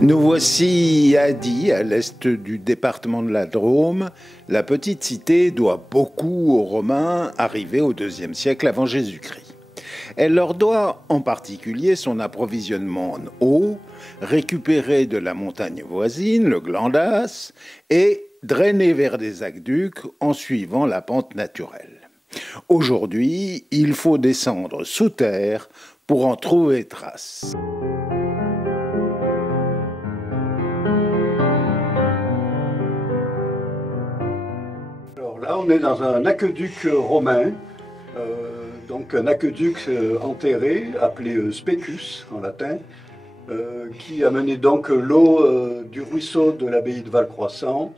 Nous voici à Die, à l'est du département de la Drôme. La petite cité doit beaucoup aux Romains arrivés au IIe siècle avant Jésus-Christ. Elle leur doit en particulier son approvisionnement en eau, récupéré de la montagne voisine, le Glandas, et drainé vers des aqueducs en suivant la pente naturelle. Aujourd'hui, il faut descendre sous terre pour en trouver trace. Là, on est dans un aqueduc romain, donc un aqueduc enterré, appelé Specus en latin, qui amenait donc l'eau du ruisseau de l'abbaye de Valcroissant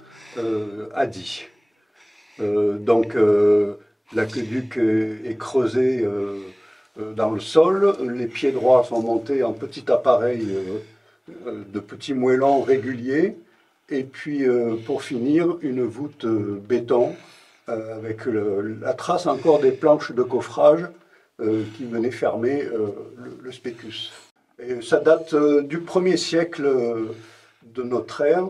à Die. L'aqueduc est creusé dans le sol, les pieds droits sont montés en petit appareil de petits moellons réguliers, et puis pour finir, une voûte béton avec la trace encore des planches de coffrage qui venaient fermer le Specus. Et ça date du 1er siècle de notre ère,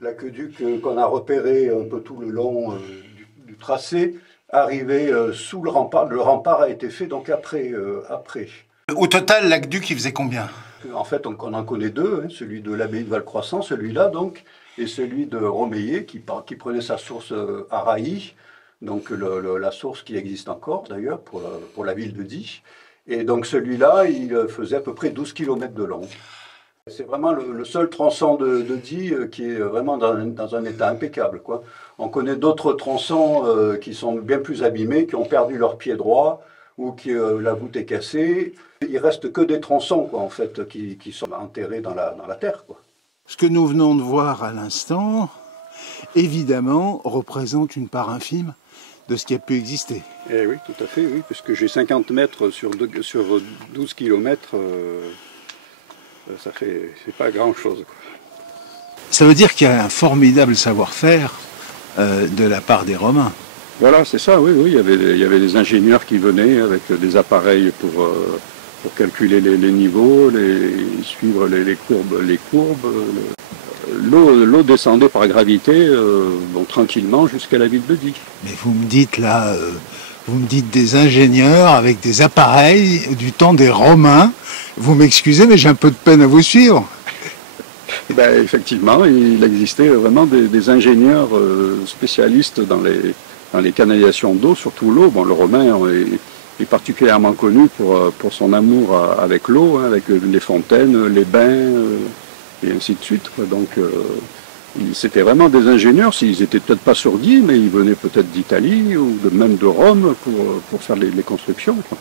l'aqueduc qu'on a repéré un peu tout le long du tracé, arrivé sous le rempart. Le rempart a été fait donc après. Au total, l'aqueduc, il faisait combien? En fait, on en connaît deux, hein, celui de l'abbaye de Valcroissant, celui-là donc, et celui de Romeillet qui prenait sa source à Railly, donc la source qui existe encore d'ailleurs pour la ville de Die. Et donc celui-là, il faisait à peu près 12 km de long. C'est vraiment le seul tronçon de Die qui est vraiment dans un état impeccable, quoi. On connaît d'autres tronçons qui sont bien plus abîmés, qui ont perdu leur pied droit ou qui la voûte est cassée. Il reste que des tronçons, quoi, en fait, qui sont enterrés dans la terre, quoi. Ce que nous venons de voir à l'instant, évidemment, représente une part infime de ce qui a pu exister. Eh oui, tout à fait, oui, puisque j'ai 50 mètres sur 12 km, c'est pas grand-chose, quoi. Ça veut dire qu'il y a un formidable savoir-faire de la part des Romains. Voilà, c'est ça, oui, il y avait des ingénieurs qui venaient avec des appareils pour calculer les niveaux, suivre les courbes. L'eau descendait par gravité tranquillement jusqu'à la ville de Die. Mais vous me dites là, vous me dites des ingénieurs avec des appareils du temps des Romains. Vous m'excusez, mais j'ai un peu de peine à vous suivre. Ben, effectivement, il existait vraiment des ingénieurs spécialistes dans les canalisations d'eau, surtout l'eau. Bon, le Romain est particulièrement connu pour son amour avec l'eau, hein, avec les fontaines, les bains, et ainsi de suite. Donc, c'était vraiment des ingénieurs. Ils n'étaient peut-être pas sur Die, mais ils venaient peut-être d'Italie ou même de Rome pour faire les constructions, quoi.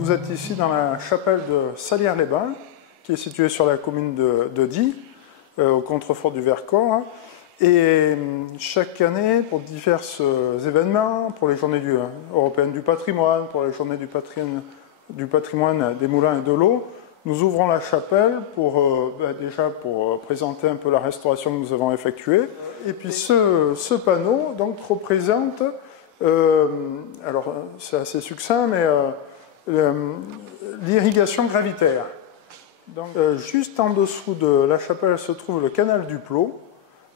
Vous êtes ici dans la chapelle de Salières-les-Bains, qui est située sur la commune de Die, au contrefort du Vercors. Et chaque année, pour divers événements, pour les journées européennes du patrimoine, pour les journées du patrimoine des moulins et de l'eau, nous ouvrons la chapelle déjà pour présenter un peu la restauration que nous avons effectuée. Et puis ce panneau donc, représente, alors c'est assez succinct, mais l'irrigation gravitaire. Donc, juste en dessous de la chapelle se trouve le canal du Plot.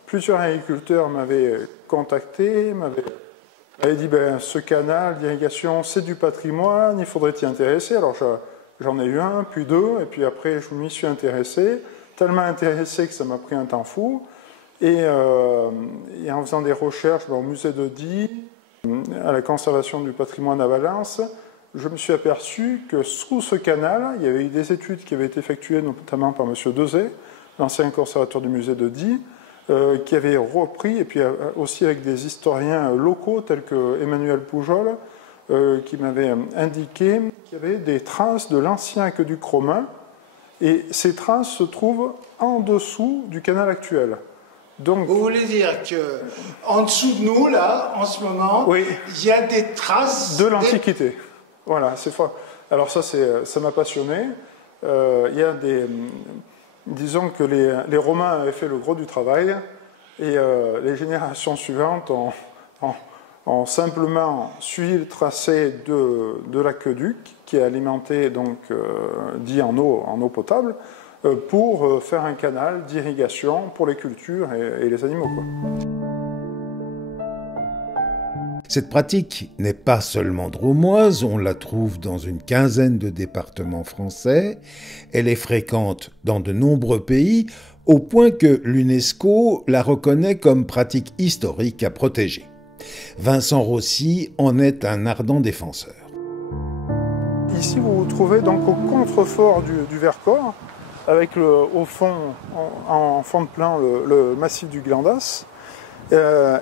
Plusieurs agriculteurs m'avaient contacté, m'avaient dit ce canal d'irrigation c'est du patrimoine, il faudrait t'y intéresser. Alors j'en ai eu un, puis deux, et puis après je m'y suis intéressé, tellement intéressé que ça m'a pris un temps fou. Et en faisant des recherches au musée de Die, à la conservation du patrimoine à Valence, je me suis aperçu que sous ce canal, il y avait eu des études qui avaient été effectuées notamment par M. Dezay, l'ancien conservateur du musée de Die, qui avait repris, et puis aussi avec des historiens locaux tels que Emmanuel Poujol, qui m'avait indiqué qu'il y avait des traces de l'ancien aqueduc romain, et ces traces se trouvent en dessous du canal actuel. Donc, vous voulez dire qu'en dessous de nous, là, en ce moment, oui, il y a des traces de l'Antiquité. Voilà, c'est fort. Alors ça m'a passionné. Il y a disons que les Romains avaient fait le gros du travail, et les générations suivantes ont simplement suivi le tracé de l'aqueduc qui est alimenté donc dit en eau potable pour faire un canal d'irrigation pour les cultures et les animaux, quoi. Cette pratique n'est pas seulement drômoise, on la trouve dans une quinzaine de départements français. Elle est fréquente dans de nombreux pays, au point que l'UNESCO la reconnaît comme pratique historique à protéger. Vincent Rossi en est un ardent défenseur. Ici, vous vous trouvez donc au contrefort du Vercors, avec au fond, en fond de plan, le massif du Glandas.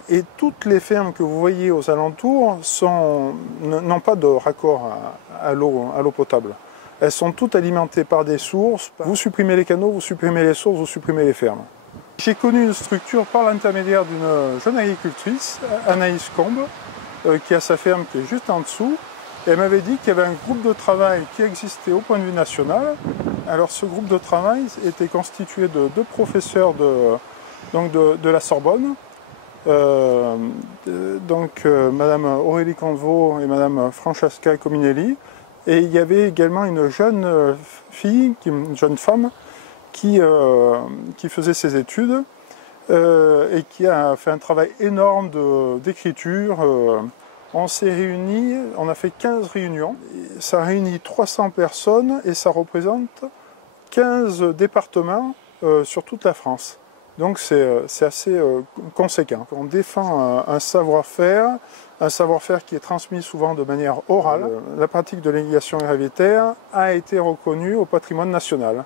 Et toutes les fermes que vous voyez aux alentours n'ont pas de raccord à l'eau potable. Elles sont toutes alimentées par des sources. Vous supprimez les canaux, vous supprimez les sources, vous supprimez les fermes. J'ai connu une structure par l'intermédiaire d'une jeune agricultrice, Anaïs Combe, qui a sa ferme qui est juste en dessous. Et elle m'avait dit qu'il y avait un groupe de travail qui existait au point de vue national. Alors ce groupe de travail était constitué de 2 professeurs de la Sorbonne, Madame Aurélie Candevaux et Madame Francesca Cominelli. Et il y avait également une jeune fille, une jeune femme, qui faisait ses études et qui a fait un travail énorme d'écriture. On s'est réunis, on a fait 15 réunions. Ça réunit 300 personnes et ça représente 15 départements sur toute la France. Donc c'est assez conséquent. On défend un savoir-faire qui est transmis souvent de manière orale. La pratique de l'irrigation gravitaire a été reconnue au patrimoine national.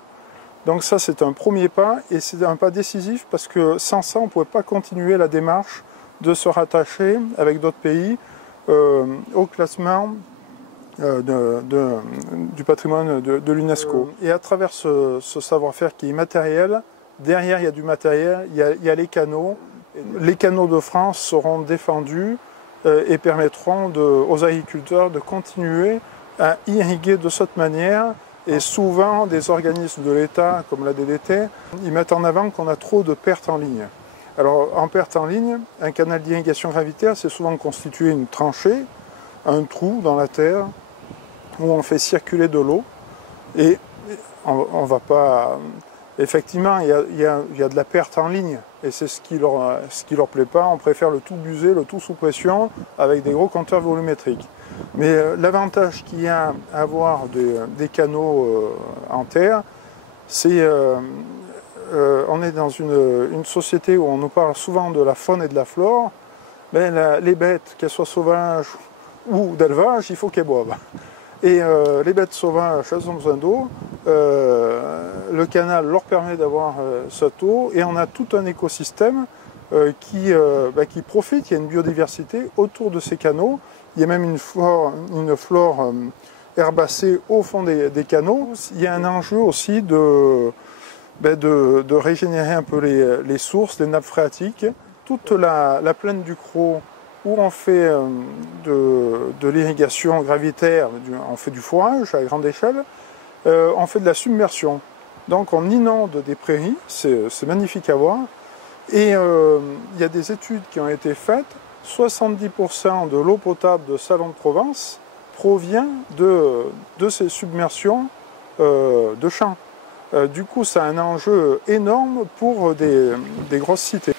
Donc ça, c'est un premier pas, et c'est un pas décisif parce que sans ça, on ne pouvait pas continuer la démarche de se rattacher avec d'autres pays au classement du patrimoine de l'UNESCO. Et à travers ce savoir-faire qui est immatériel, derrière, il y a du matériel, il y a les canaux. Les canaux de France seront défendus et permettront aux agriculteurs de continuer à irriguer de cette manière. Et souvent, des organismes de l'État, comme la DDT, ils mettent en avant qu'on a trop de pertes en ligne. Alors, en perte en ligne, un canal d'irrigation gravitaire, c'est souvent constitué une tranchée, un trou dans la terre, où on fait circuler de l'eau. Et on va pas... Effectivement, il y a de la perte en ligne, et c'est ce qui leur plaît pas. On préfère le tout busé, le tout sous pression, avec des gros compteurs volumétriques. Mais l'avantage qu'il y a à avoir des canaux en terre, c'est on est dans une société où on nous parle souvent de la faune et de la flore. Mais les bêtes, qu'elles soient sauvages ou d'élevage, il faut qu'elles boivent. Et les bêtes sauvages, elles ont besoin d'eau. Le canal leur permet d'avoir cette eau, et on a tout un écosystème qui profite. Il y a une biodiversité autour de ces canaux. Il y a même une flore herbacée au fond des canaux. Il y a un enjeu aussi de régénérer un peu les sources, les nappes phréatiques. Toute la plaine du Crau, où on fait de l'irrigation gravitaire, on fait du forage à grande échelle, on fait de la submersion. Donc on inonde des prairies, c'est magnifique à voir. Et il y a des études qui ont été faites. 70% de l'eau potable de Salon de Provence provient de ces submersions de champs. Du coup, ça a un enjeu énorme pour des grosses cités.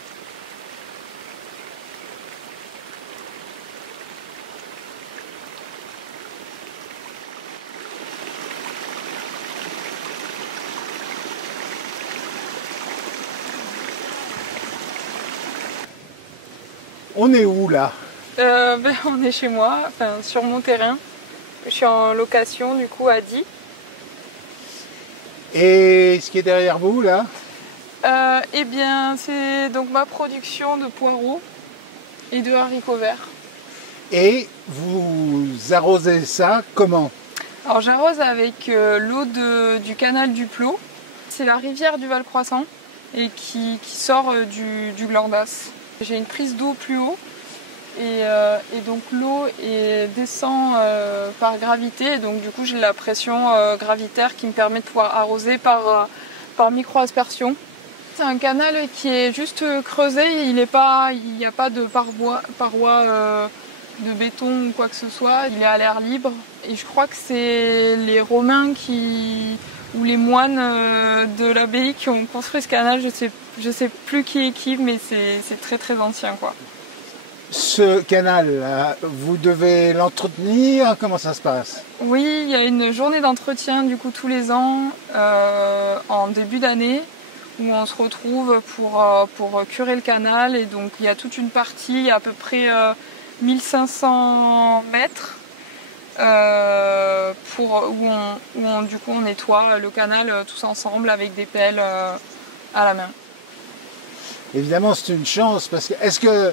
On est où là? On est chez moi, enfin, sur mon terrain. Je suis en location du coup à Die. Et ce qui est derrière vous là? Eh bien, c'est donc ma production de poireaux et de haricots verts. Et vous arrosez ça comment? Alors j'arrose avec l'eau du canal du Plot. C'est la rivière du Val-Croissant et qui sort du Glandas. J'ai une prise d'eau plus haut et donc l'eau descend par gravité. Et donc du coup j'ai la pression gravitaire qui me permet de pouvoir arroser par micro-aspersion. C'est un canal qui est juste creusé, il n'y a pas de paroi de béton ou quoi que ce soit, il est à l'air libre. Et je crois que c'est les Romains ou les moines de l'abbaye qui ont construit ce canal, je sais plus qui est qui, mais c'est très très ancien quoi. Ce canal, vous devez l'entretenir, comment ça se passe? Oui, il y a une journée d'entretien du coup tous les ans en début d'année où on se retrouve pour curer le canal et donc il y a toute une partie, à peu près 1500 mètres où du coup on nettoie le canal tous ensemble avec des pelles à la main. Évidemment c'est une chance parce que est-ce que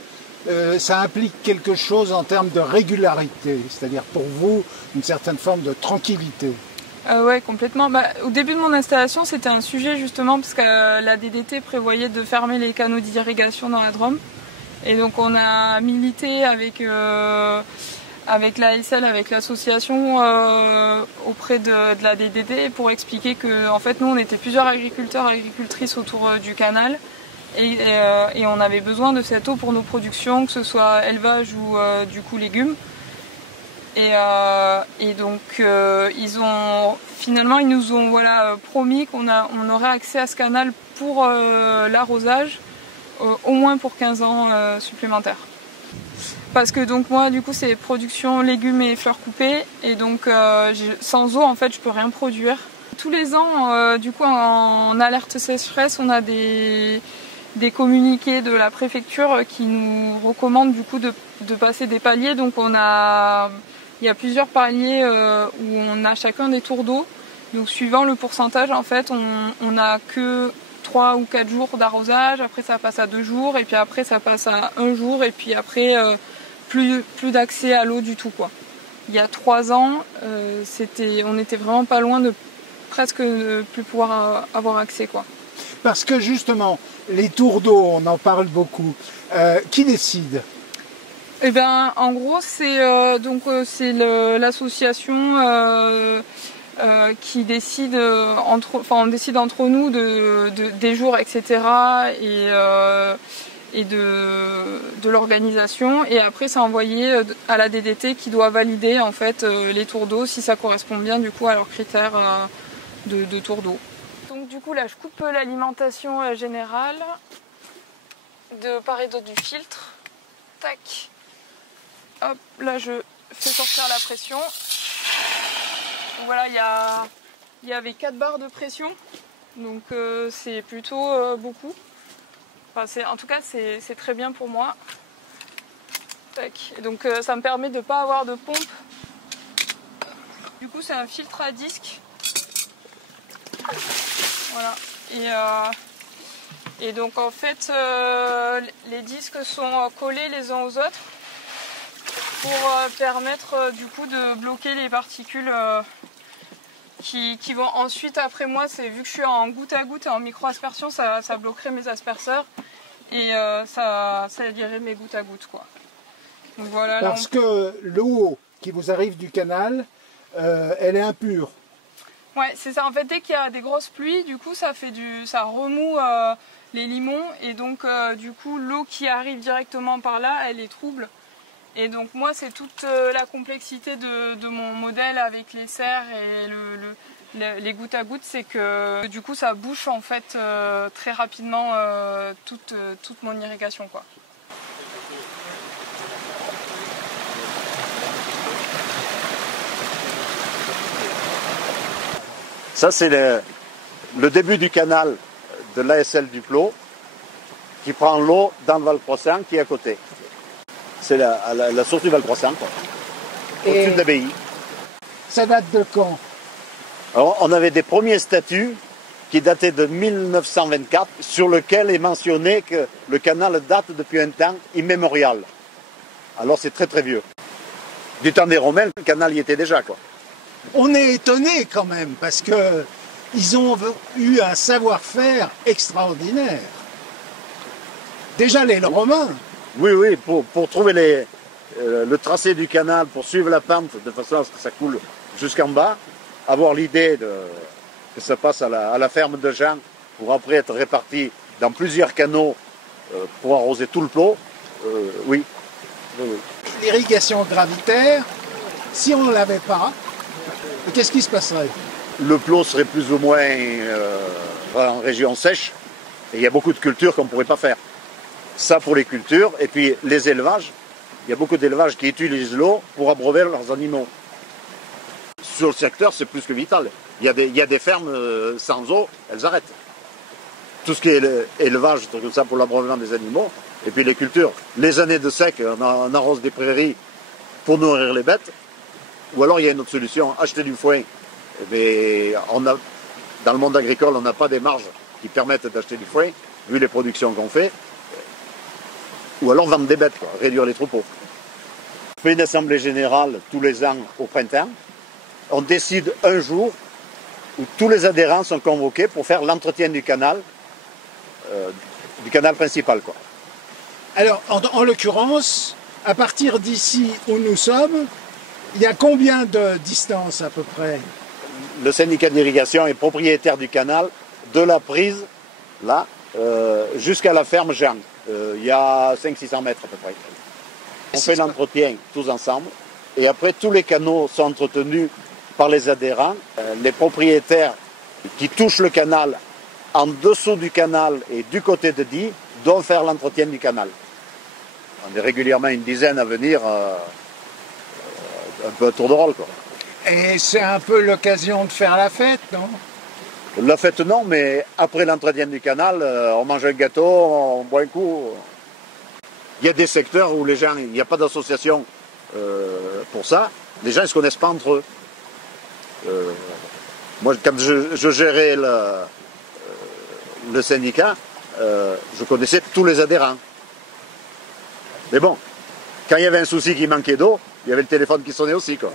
ça implique quelque chose en termes de régularité, c'est-à-dire pour vous une certaine forme de tranquillité? Oui, complètement. Au début de mon installation, c'était un sujet justement parce que la DDT prévoyait de fermer les canaux d'irrigation dans la Drôme. Et donc on a milité avec l'ASL, avec l'association auprès de la DDT pour expliquer que en fait nous on était plusieurs agriculteurs et agricultrices autour du canal et on avait besoin de cette eau pour nos productions, que ce soit élevage ou du coup légumes. Et donc ils nous ont promis on aurait accès à ce canal pour l'arrosage au moins pour 15 ans supplémentaires. Parce que donc moi du coup c'est production légumes et fleurs coupées et donc sans eau en fait je peux rien produire. Tous les ans du coup en alerte sécheresse on a des communiqués de la préfecture qui nous recommandent du coup de passer des paliers. Donc il y a plusieurs paliers où on a chacun des tours d'eau. Donc suivant le pourcentage, en fait, on n'a que 3 ou 4 jours d'arrosage. Après, ça passe à 2 jours. Et puis après, ça passe à 1 jour. Et puis après, plus d'accès à l'eau du tout, quoi. Il y a 3 ans, on était vraiment pas loin de presque ne plus pouvoir avoir accès, quoi. Parce que justement, les tours d'eau, on en parle beaucoup. Qui décide? Eh bien, en gros, c'est l'association qui décide on décide entre nous des jours, etc. et de l'organisation. Et après, c'est envoyé à la DDT qui doit valider en fait les tours d'eau si ça correspond bien du coup à leurs critères de tours d'eau. Donc du coup là, je coupe l'alimentation générale de part et d'autre du filtre. Tac. Hop, là je fais sortir la pression. Voilà, il y avait 4 barres de pression, donc c'est plutôt beaucoup. Enfin, en tout cas, c'est très bien pour moi. Tac. Et donc ça me permet de ne pas avoir de pompe. Du coup, c'est un filtre à disque. Voilà. Et donc en fait, les disques sont collés les uns aux autres pour permettre du coup de bloquer les particules qui vont ensuite, après moi, vu que je suis en goutte à goutte et en micro-aspersion, ça bloquerait mes asperceurs et ça irait mes gouttes à goutte, quoi. Donc voilà, parce que l'eau qui vous arrive du canal, elle est impure. Ouais, c'est ça. En fait, dès qu'il y a des grosses pluies, du coup, ça remoue les limons et donc du coup, l'eau qui arrive directement par là, elle est trouble. Et donc moi, c'est toute la complexité de mon modèle avec les serres et les gouttes à gouttes, c'est que du coup, ça bouche en fait très rapidement toute mon irrigation, quoi. Ça, c'est le début du canal de l'ASL du Plot qui prend l'eau dans le Val-Croissant qui est à côté. C'est la source du Val-Croissant, quoi. Au-dessus de l'abbaye. Ça date de quand? Alors, on avait des premiers statuts qui dataient de 1924, sur lequel est mentionné que le canal date depuis un temps immémorial. Alors c'est très très vieux. Du temps des Romains, le canal y était déjà, quoi. On est étonné quand même, parce que ils ont eu un savoir-faire extraordinaire. Déjà les Romains. Oui, oui, pour trouver le tracé du canal, pour suivre la pente de façon à ce que ça coule jusqu'en bas, avoir l'idée que ça passe à la ferme de Jean, pour après être réparti dans plusieurs canaux pour arroser tout le Plot, oui. Oui. L'irrigation gravitaire, si on ne l'avait pas, qu'est-ce qui se passerait? Le Plot serait plus ou moins en région sèche, et il y a beaucoup de cultures qu'on ne pourrait pas faire. Ça pour les cultures, et puis les élevages, il y a beaucoup d'élevages qui utilisent l'eau pour abreuver leurs animaux. Sur le secteur, c'est plus que vital. Il y a des fermes sans eau, elles arrêtent. Tout ce qui est élevage, tout ça pour l'abreuvement des animaux, et puis les cultures. Les années de sec, on arrose des prairies pour nourrir les bêtes, ou alors il y a une autre solution, acheter du foin. Mais dans le monde agricole, on n'a pas des marges qui permettent d'acheter du foin, vu les productions qu'on fait, ou alors vendre des bêtes, quoi, réduire les troupeaux. On fait une assemblée générale tous les ans au printemps. On décide un jour où tous les adhérents sont convoqués pour faire l'entretien du canal principal, quoi. Alors, en l'occurrence, à partir d'ici où nous sommes, il y a combien de distance à peu près? Le syndicat d'irrigation est propriétaire du canal, de la prise, là, jusqu'à la ferme Jean. Il y a 500-600 mètres à peu près. On fait l'entretien tous ensemble, et après tous les canaux sont entretenus par les adhérents. Les propriétaires qui touchent le canal en dessous du canal et du côté de Die doivent faire l'entretien du canal. On est régulièrement une dizaine à venir, un peu à tour de rôle, quoi. Et c'est un peu l'occasion de faire la fête, non? La fête non, mais après l'entretien du canal, on mange un gâteau, on boit un coup. Il y a des secteurs où les gens, il n'y a pas d'association pour ça, les gens ne se connaissent pas entre eux. Moi, quand je gérais le syndicat, je connaissais tous les adhérents. Mais bon, quand il y avait un souci qui manquait d'eau, il y avait le téléphone qui sonnait aussi, quoi.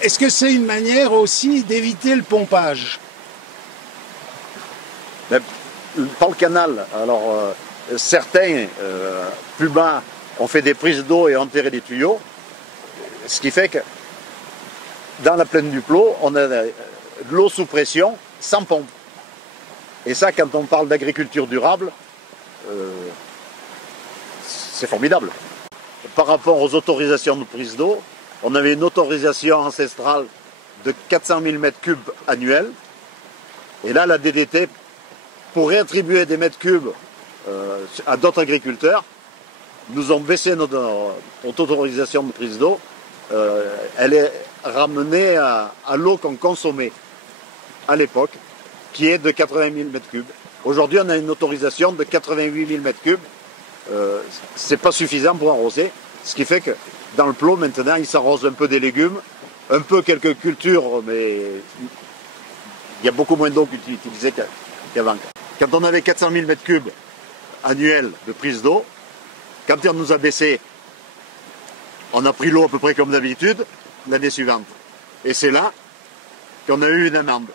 Est-ce que c'est une manière aussi d'éviter le pompage? Mais, par le canal, alors certains, plus bas, ont fait des prises d'eau et ont enterré des tuyaux, ce qui fait que dans la plaine du Plot, on a de l'eau sous pression, sans pompe. Et ça, quand on parle d'agriculture durable, c'est formidable. Par rapport aux autorisations de prise d'eau, on avait une autorisation ancestrale de 400 000 m3 annuels. Et là, la DDT, pour réattribuer des mètres cubes à d'autres agriculteurs, nous ont baissé notre autorisation de prise d'eau. Elle est ramenée à l'eau qu'on consommait à l'époque, qui est de 80 000 m3. Aujourd'hui, on a une autorisation de 88 000 m3. C'est pas suffisant pour arroser, ce qui fait que dans le Plot, maintenant, il s'arrose un peu des légumes, un peu quelques cultures, mais il y a beaucoup moins d'eau utilisée qu'avant. Quand on avait 400 000 m3 annuels de prise d'eau, quand on nous a baissé, on a pris l'eau à peu près comme d'habitude l'année suivante. Et c'est là qu'on a eu une amende.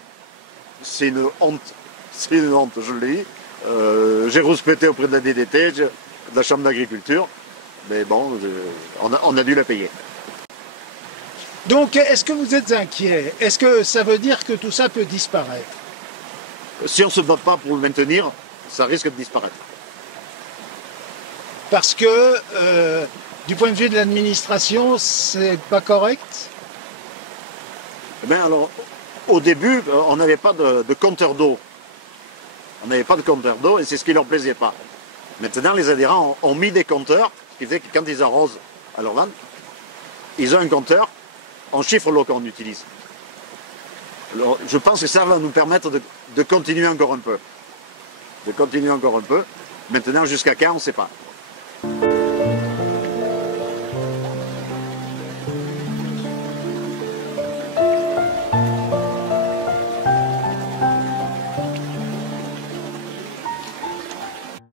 C'est une honte. C'est une honte, je le dis. J'ai rouspété auprès de la DDT, de la Chambre d'agriculture, mais bon, on a dû la payer. Donc, est-ce que vous êtes inquiet? Est-ce que ça veut dire que tout ça peut disparaître? Si on ne se bat pas pour le maintenir, ça risque de disparaître. Parce que, du point de vue de l'administration, c'est pas correct? Eh bien, alors, au début, on n'avait pas de compteur d'eau. On n'avait pas de compteur d'eau et c'est ce qui ne leur plaisait pas. Maintenant, les adhérents ont mis des compteurs, ce qui fait que quand ils arrosent à leur vente, ils ont un compteur, on chiffre l'eau qu'on utilise. Alors, je pense que ça va nous permettre de continuer encore un peu. De continuer encore un peu. Maintenant, jusqu'à quand, on ne sait pas.